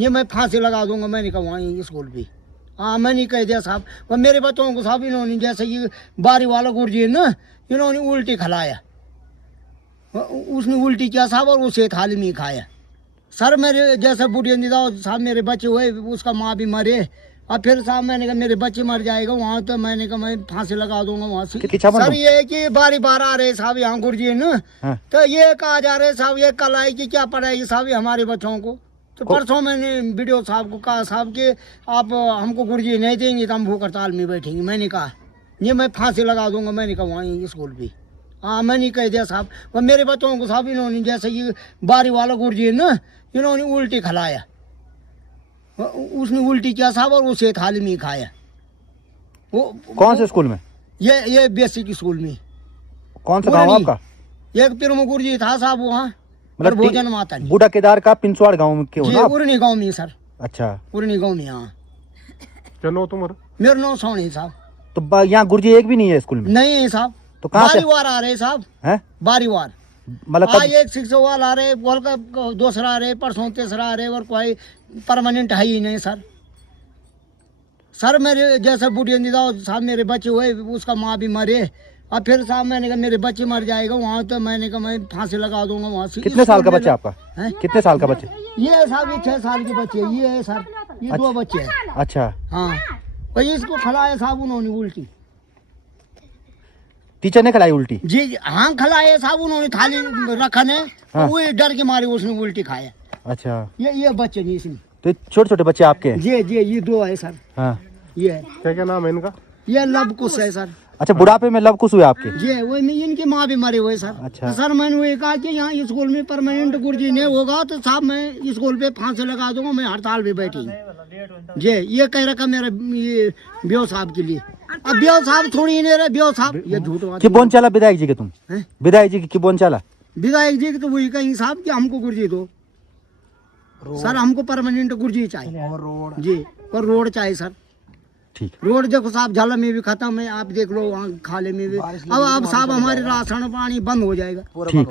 ये मैं फांसी लगा दूंगा। मैंने कहा वहाँ स्कूल पे। हाँ मैंने कह दिया साहब। और मेरे बच्चों को साहब इन्होंने जैसे ये बारी वाला गुरुजी है ना, इन्होंने उल्टी खिलाया, उसने उल्टी किया साहब और उसे थाली में खाया। सर मेरे जैसे बुढ़िया निदाओ साहब, मेरे बच्चे हुए, उसका माँ भी मरे, और फिर साहब मैंने कहा मेरे बच्चे मर जाएगा वहाँ, तो मैंने कहा मैं फांसी लगा दूंगा वहाँ से। सर ये है कि बारी बार आ रहे साहब यहाँ गुरुजी है ना, तो ये कहा जा रहे साहब ये कल आए कि क्या पढ़ाएगी साहब ये हमारे बच्चों को। तो परसों मैंने वीडियो साहब को कहा साहब कि आप हमको गुरुजी नहीं देंगे तो हम भूख हड़ताल में बैठेंगे। मैंने कहा ये मैं फांसी लगा दूंगा। मैंने कहा वहाँ स्कूल पे। हाँ मैंने कह दिया साहब। और मेरे बच्चों को साहब इन्होंने जैसे ये बारी वाला गुरुजी है ना, इन्होंने उल्टी खिलाया, उसने उल्टी किया साहब और उसे थाली में खाया। वो कौन से स्कूल में? ये बेसिक स्कूल में। कौन सा गांव आपका? एक प्रमुख गुरुजी था साहब वहाँ, मतलब भोजन माता बूढ़ा केदार का पिंचवाड़ गांव के हो ना? उर्नी गाँव में सर। अच्छा उर्नी गाँव में। हाँ क्या नाम तुम्हारा? मेरा नाम सोनी साहब। तो यहाँ गुरुजी एक भी नहीं है स्कूल में? नहीं है साहब। तो कहाँ से बारीवार आ रहे साहब? हैं बारीवार मतलब एक शिक्षक वाल आ रहे, बोल का दूसरा आ रहे, परसों तीसरा आ रहे, और कोई परमानेंट है ही नहीं सर। सर मेरे जैसे बुढ़िया निदाओ साहब, मेरे बच्चे हुए, उसका माँ भी मरे, और फिर साहब मैंने कहा मेरे बच्चे मर जाएगा वहाँ, तो मैंने कहा मैं फांसी लगा दूंगा वहाँ से। कितने साल का बच्चा आपका है? कितने साल का बच्चे? ये साहब ये 6 साल के बच्चे, ये है सर, ये 2 बच्चे हैं। अच्छा हाँ भाई इसको खिलाया साहब उन्होंने उल्टी। टीचर ने खिलाई उल्टी? जी हाँ खिलाया साहब उन्होंने, थाली रखा ने, वो डर के मारे उसने उल्टी खाया। अच्छा ये बच्चे नहीं इसमें। तो छोटे छोटे बच्चे आपके हैं? जी ये 2 है सर। हाँ ये है। क्या क्या नाम है इनका? ये लव कुश है सर। अच्छा बुढ़ापे में लव कुश हुए आपके? जी वही में इनकी माँ भी मरे हुए सर। अच्छा। तो सर मैंने वही कहा कि यहाँ स्कूल में परमानेंट गुरुजी नहीं होगा तो साहब मैं स्कूल पे फांसी लगा दूंगा, मैं हड़ताल भी बैठी। जी ये कह रखा मेरा ये ब्यो साहब के लिए। अब ब्यो साहब छोड़ी नहीं रहे, ब्यो साहब ये झूठ बात। कि बोन चला विधायक जी के? तुम हैं? विधायक जी की बोन चला? विधायक जी की तो वही कहीं साहब कि हमको गुरुजी दो सर, हमको परमानेंट गुरुजी चाहिए और रोड। जी और रोड चाहिए सर। ठीक। रोड देखो साहब झाला में भी खत्म है, आप देख लो वहाँ खाले में भी। अब साहब हमारे राशन पानी बंद हो जाएगा। ठीक।